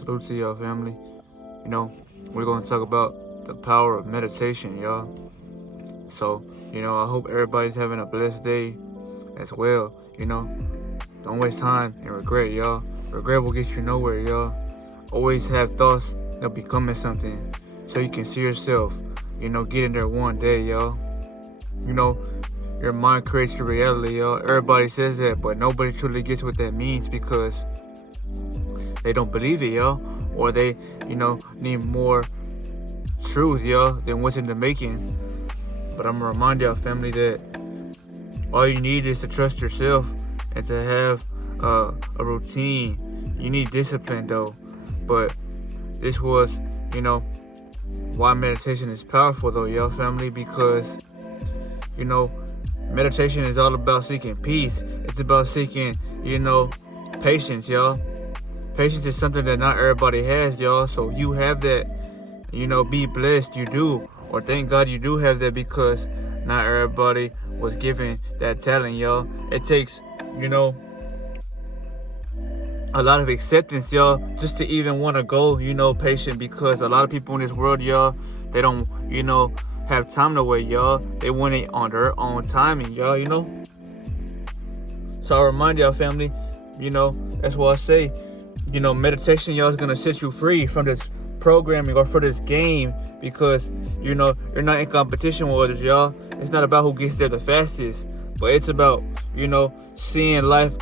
Salute to y'all, family. You know, we're going to talk about the power of meditation, y'all. So, I hope everybody's having a blessed day as well. Don't waste time and regret, y'all. Regret will get you nowhere, y'all. Always have thoughts of becoming something so you can see yourself, getting there one day, y'all. You know, your mind creates your reality, y'all. Everybody says that, but nobody truly gets what that means because they don't believe it, y'all. Or they, need more truth, y'all, than what's in the making. But I'm gonna remind y'all, family, that all you need is to trust yourself and to have a routine. You need discipline, though. But this was, why meditation is powerful, though, y'all, family, because, meditation is all about seeking peace. It's about seeking, patience, y'all. Patience is something that not everybody has, y'all. So you have that, be blessed, you do. Or thank God you do have that because not everybody was given that talent, y'all. It takes, a lot of acceptance, y'all, just to even want to go, patient, because a lot of people in this world, y'all, they don't, have time to wait, y'all. They want it on their own timing, y'all, So I remind y'all, family, that's what I say. Meditation, y'all, is going to set you free from this programming or for this game because, you're not in competition with others, y'all. It's not about who gets there the fastest, but it's about, seeing life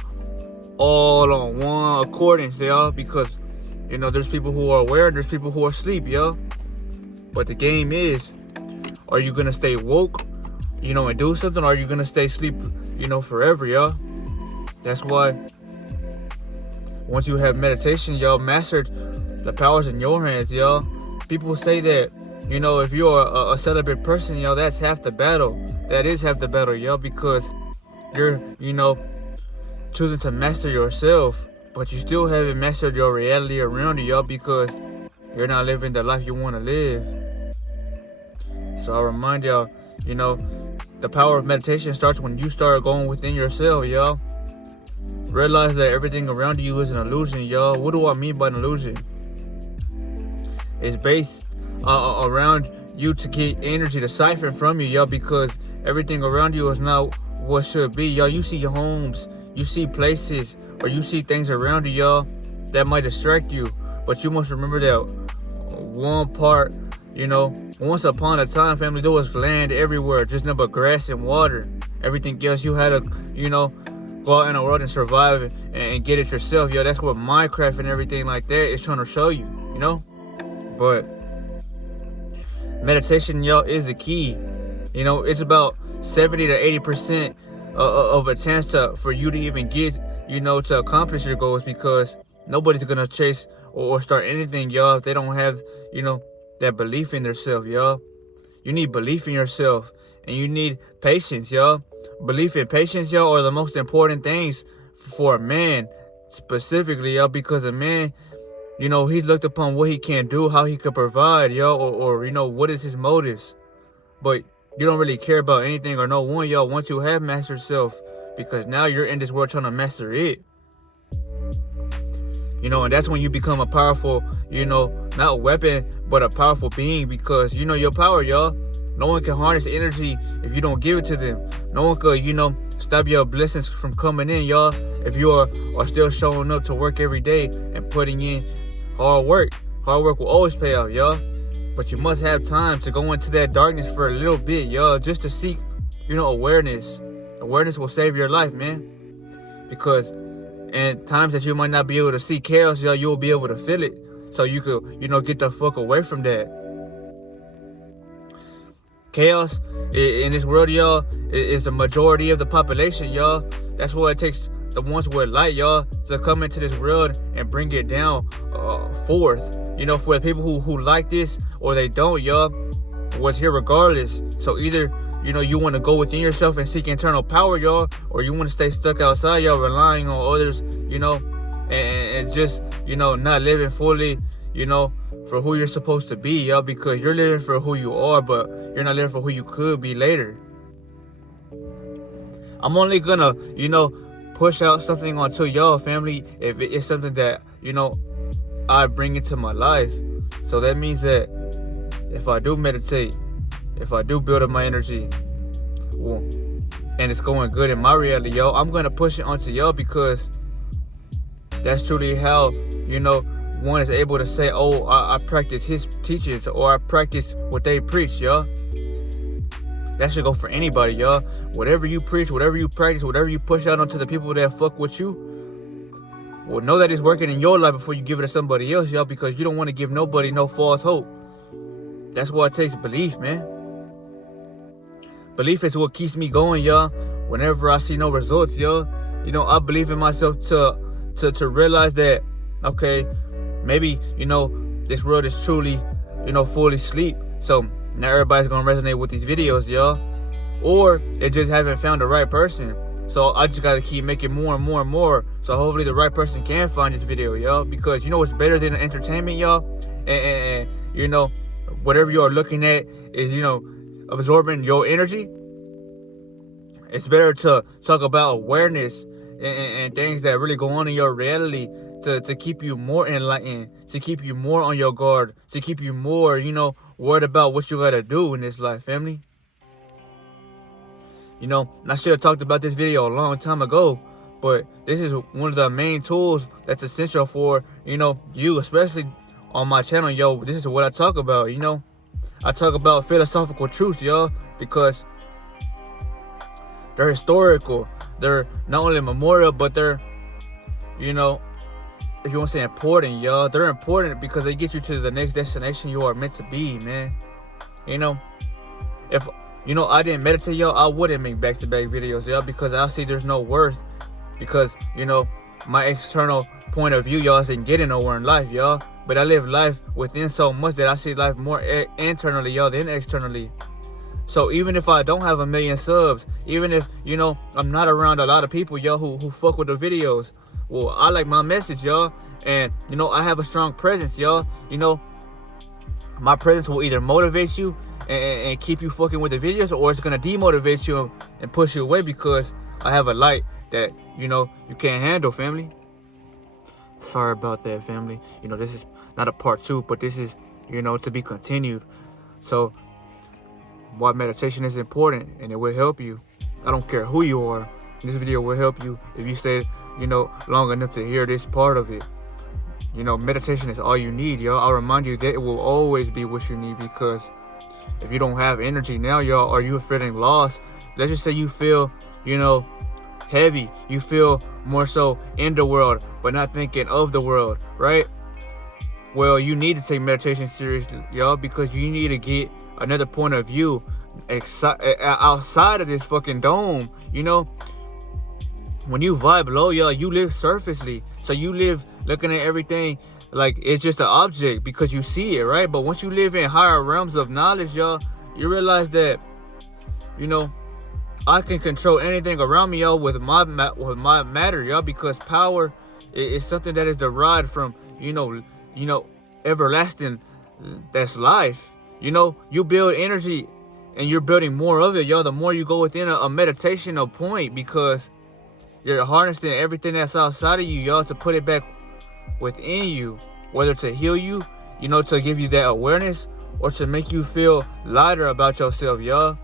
all on one accordance, y'all, because, there's people who are aware, there's people who are asleep, y'all. But the game is, are you going to stay woke, and do something, or are you going to stay asleep, forever, y'all? That's why once you have meditation, y'all, mastered the powers in your hands, y'all. People say that, if you're a celibate person, y'all, that's half the battle. That is half the battle, y'all, because you're, choosing to master yourself, but you still haven't mastered your reality around you, y'all, because you're not living the life you want to live. So I remind y'all, the power of meditation starts when you start going within yourself, y'all. Realize that everything around you is an illusion, y'all. What do I mean by an illusion? It's based around you to get energy to siphon from you, y'all, because everything around you is not what should be, y'all. You see homes, you see places, or you see things around you, y'all, that might distract you. But you must remember that one part, once upon a time, family, there was land everywhere, just nothing but grass and water. Everything else you had to, go out in the world and survive and get it yourself, yo. That's what Minecraft and everything like that is trying to show you, But meditation, y'all, is the key. It's about 70 to 80% of a chance for you to even get, to accomplish your goals, because nobody's gonna chase or start anything, y'all, if they don't have, that belief in themselves, y'all. You need belief in yourself, and you need patience, y'all. Belief and patience, y'all, are the most important things for a man, specifically, y'all, because a man, he's looked upon what he can do, how he could provide, y'all, or what is his motives. But you don't really care about anything or no one, y'all, once you have mastered self, because now you're in this world trying to master it. And that's when you become a powerful, not a weapon, but a powerful being, because your power, y'all. No one can harness energy if you don't give it to them. No one could, stop your blessings from coming in, y'all, if you are still showing up to work every day and putting in hard work. Hard work will always pay off, y'all. But you must have time to go into that darkness for a little bit, y'all, just to seek, awareness. Awareness will save your life, man. Because in times that you might not be able to see chaos, y'all, you'll be able to feel it. So you could, get the fuck away from that. Chaos in this world, y'all, is the majority of the population, y'all. That's why it takes the ones with light, y'all, to come into this world and bring it down forth. For the people who like this or they don't, y'all, what's here regardless. So either, you want to go within yourself and seek internal power, y'all, or you want to stay stuck outside, y'all, relying on others, and just, not living fully, for who you're supposed to be, y'all, because you're living for who you are, but you're not living for who you could be later. I'm only gonna, push out something onto y'all, family, if it's something that, I bring into my life. So that means that if I do meditate, if I do build up my energy, well, and it's going good in my reality, yo, I'm gonna push it onto y'all, because that's truly how, one is able to say, oh, I practice his teachings, or I practice what they preach, y'all. That should go for anybody, y'all. Whatever you preach, whatever you practice, whatever you push out onto the people that fuck with you, well, know that it's working in your life before you give it to somebody else, y'all, because you don't want to give nobody no false hope. That's why it takes belief, man. Belief is what keeps me going, y'all. Whenever I see no results, y'all, I believe in myself to realize that, okay, maybe, this world is truly, fully asleep. So now everybody's gonna resonate with these videos, y'all. Or they just haven't found the right person. So I just gotta keep making more and more and more. So hopefully the right person can find this video, y'all. Because what's better than entertainment, y'all? And whatever you're looking at is, absorbing your energy. It's better to talk about awareness and things that really go on in your reality, to keep you more enlightened, to keep you more on your guard, to keep you more, worried about what you gotta do in this life, family. I should have talked about this video a long time ago, but this is one of the main tools that's essential for, you, especially on my channel, yo. This is what I talk about, I talk about philosophical truths, y'all, because they're historical. They're not only memorial, but they're, if you want to say important, y'all, they're important because they get you to the next destination you are meant to be, man. If I didn't meditate, y'all, I wouldn't make back-to-back videos, y'all, because I see there's no worth. Because, my external point of view, y'all, isn't getting nowhere in life, y'all. But I live life within so much that I see life more internally, y'all, than externally. So even if I don't have 1 million subs, even if, I'm not around a lot of people, y'all, who fuck with the videos, well, I like my message, y'all. And, I have a strong presence, y'all. My presence will either motivate you and keep you fucking with the videos, or it's gonna demotivate you and push you away, because I have a light that you can't handle, family. Sorry about that, family. This is not a part 2, but this is to be continued. So why meditation is important, and it will help you. I don't care who you are, this video will help you if you stay long enough to hear this part of it. Meditation is all you need, y'all. I'll remind you that it will always be what you need, because if you don't have energy now, y'all, or you're feeling lost, let's just say you feel, heavy, you feel more so in the world, but not thinking of the world, right? Well, you need to take meditation seriously, y'all, because you need to get another point of view outside of this fucking dome. When you vibe low, y'all, you live surfacely. So you live looking at everything like it's just an object because you see it, right? But once you live in higher realms of knowledge, y'all, you realize that, I can control anything around me, y'all, with my matter, y'all, because power is something that is derived from, everlasting. That's life. You build energy and you're building more of it, y'all, the more you go within a meditational point, because you're harnessing everything that's outside of you, y'all, to put it back within you, whether to heal you, to give you that awareness, or to make you feel lighter about yourself, y'all.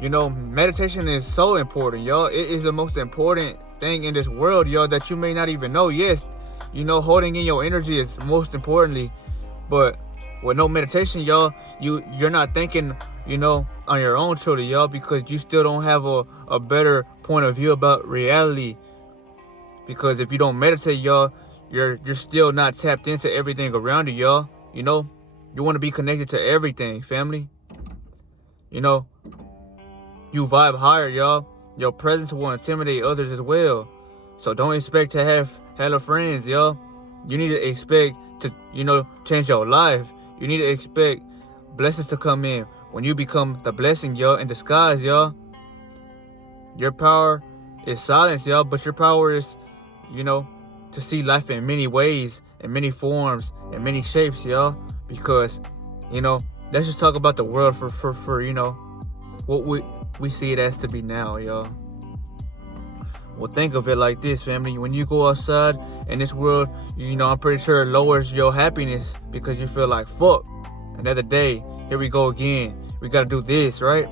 Meditation is so important, y'all. It is the most important thing in this world, y'all, that you may not even know. Yes, holding in your energy is most importantly, but with no meditation, y'all, you're not thinking, on your own truly, y'all, because you still don't have a better point of view about reality. Because if you don't meditate, y'all, you're still not tapped into everything around you, y'all. You want to be connected to everything, family. You vibe higher, y'all. Your presence will intimidate others as well. So don't expect to have hella friends, y'all. You need to expect to, change your life. You need to expect blessings to come in. When you become the blessing, y'all, in disguise, y'all. Your power is silence, y'all, but your power is, to see life in many ways, in many forms, in many shapes, y'all. Because, let's just talk about the world for what we see it as to be now, y'all. Well, think of it like this, family. When you go outside in this world, I'm pretty sure it lowers your happiness because you feel like, fuck, another day, here we go again. We gotta do this, right?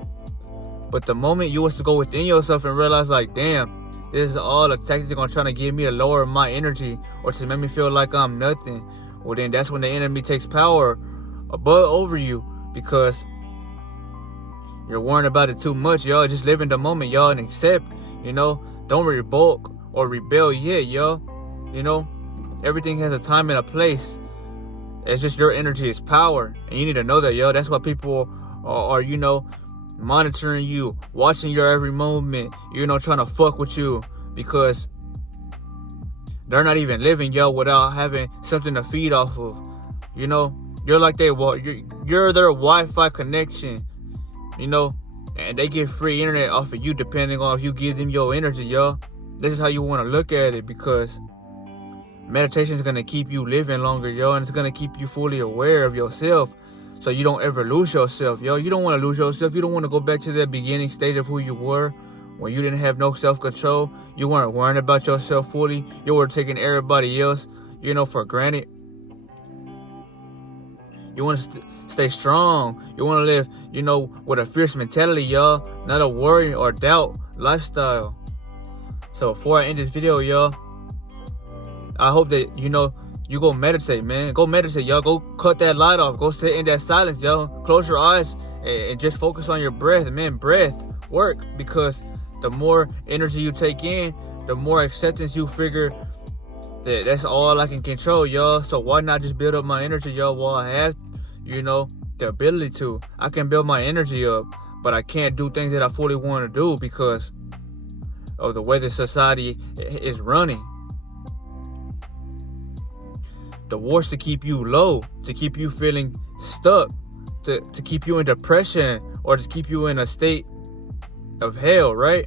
But the moment you was to go within yourself and realize, like, damn, this is all a tactic on trying to get me to lower my energy or to make me feel like I'm nothing, well, then that's when the enemy takes power over you because you're worrying about it too much, y'all. Just live in the moment, y'all, and accept, don't revolt or rebel yet, y'all. Everything has a time and a place. It's just your energy is power, and you need to know that, y'all. That's why people are monitoring you, watching your every movement, trying to fuck with you because they're not even living, y'all, without having something to feed off of. You're like you're their Wi-Fi connection, and they get free internet off of you depending on if you give them your energy, y'all. This is how you want to look at it because meditation is going to keep you living longer, y'all, and it's going to keep you fully aware of yourself so you don't ever lose yourself, yo. You don't want to lose yourself. You don't want to go back to the beginning stage of who you were when you didn't have no self-control. You weren't worrying about yourself fully. You were taking everybody else, for granted. You want to stay strong. You want to live, with a fierce mentality, y'all, not a worry or doubt lifestyle. So before I end this video, y'all, I hope that, you go meditate, man. Go meditate, y'all. Go cut that light off. Go sit in that silence, y'all. Close your eyes and just focus on your breath. Man, breath work because the more energy you take in, the more acceptance you figure that that's all I can control, y'all. So why not just build up my energy, y'all, while I have, the ability to. I can build my energy up, but I can't do things that I fully want to do because of the way the society is running. The war's to keep you low, to keep you feeling stuck, to keep you in depression, or to keep you in a state of hell, right?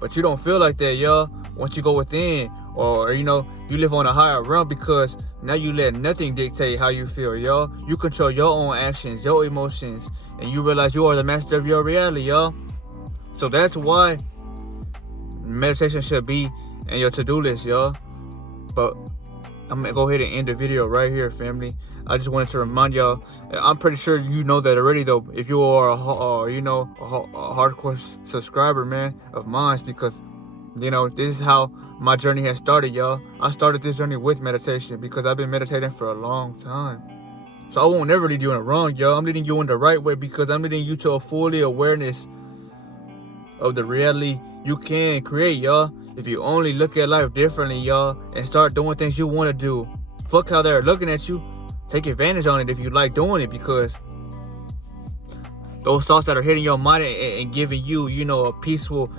But you don't feel like that, y'all, once you go within, or, you live on a higher realm because now you let nothing dictate how you feel, y'all. You control your own actions, your emotions, and you realize you are the master of your reality, y'all. So that's why meditation should be in your to-do list, y'all. But I'm gonna go ahead and end the video right here, family. I just wanted to remind y'all. I'm pretty sure you know that already, though. If you are a hardcore subscriber, man, of mine, because this is how my journey has started, y'all. I started this journey with meditation because I've been meditating for a long time. So I won't never lead you in the wrong, y'all. I'm leading you in the right way because I'm leading you to a fully awareness of the reality you can create, y'all. If you only look at life differently, y'all, and start doing things you want to do. Fuck how they're looking at you. Take advantage on it if you like doing it, because those thoughts that are hitting your mind and giving you, a peaceful,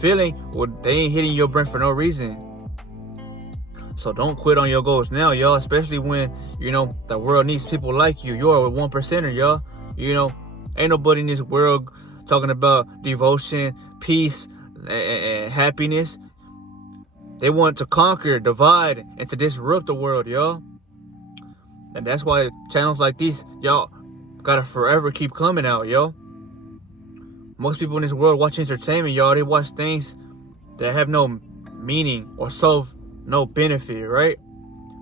feeling, well, they ain't hitting your brain for no reason. So don't quit on your goals now, y'all, especially when, the world needs people like you. You're a 1%er, y'all. Ain't nobody in this world talking about devotion, peace, and happiness. They want to conquer, divide, and to disrupt the world, y'all. And that's why channels like these, y'all, gotta forever keep coming out, yo. Most people in this world watch entertainment, y'all. They watch things that have no meaning or serve no benefit, right?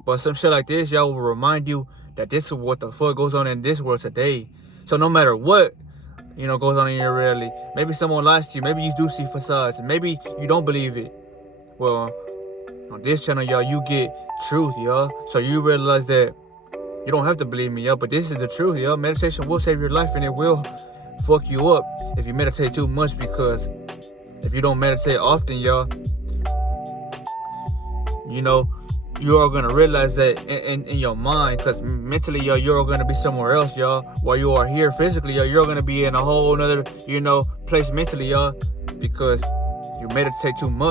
But some shit like this, y'all, will remind you that this is what the fuck goes on in this world today. So no matter what, goes on in your reality. Maybe someone lies to you. Maybe you do see facades. Maybe you don't believe it. Well, on this channel, y'all, you get truth, y'all. So you realize that you don't have to believe me, y'all. But this is the truth, y'all. Meditation will save your life, and it will fuck you up if you meditate too much. Because if you don't meditate often, y'all, you are going to realize that in your mind, because mentally, y'all, you're going to be somewhere else, y'all. While you are here physically, y'all, you're going to be in a whole nother, place mentally, y'all, because you meditate too much.